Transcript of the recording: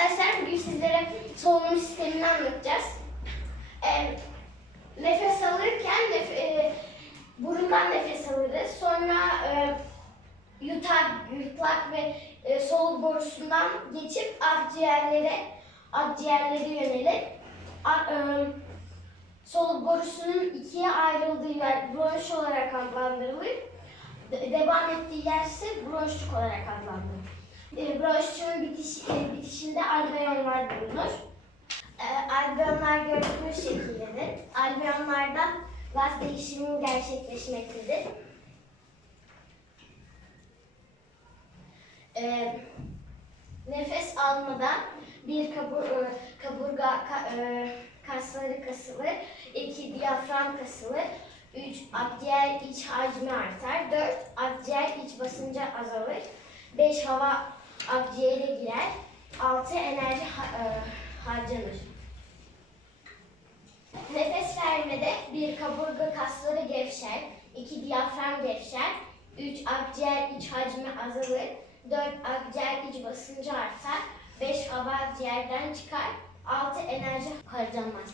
arkadaşlar bugün sizlere solunum sistemini anlatacağız. Ee, nefes alırken nef e, burundan nefes alırız. Sonra e, yutar, yutlak ve e, soluk borusundan geçip akciğerlere akciğerlere yönelir. A, e, soluk borusunun ikiye ayrıldığı yer bronş olarak adlandırılır. Devam ettiği yer ise bronşluk olarak adlandırılır. E, bronşluğun bitiş, e, bitişinde alveollar bulunur. E, alveollar gördüğünüz şekildedir. Alveollarda gaz değişiminin gerçekleşmektedir. E, nefes almada bir kabur, e, kaburga ka- e, kasları kasılır, iki diyafram kasılır, üç akciğer iç hacmi artar, dört akciğer iç basıncı azalır, beş hava akciğere girer, altı enerji ha- e, harcanır. Nefes vermede bir kaburga kasları gevşer, iki diyafram gevşer, üç akciğer iç hacmi azalır, dört akciğer iç basıncı artar, beş hava akciğerden çıkar, altı enerji harcanmaz.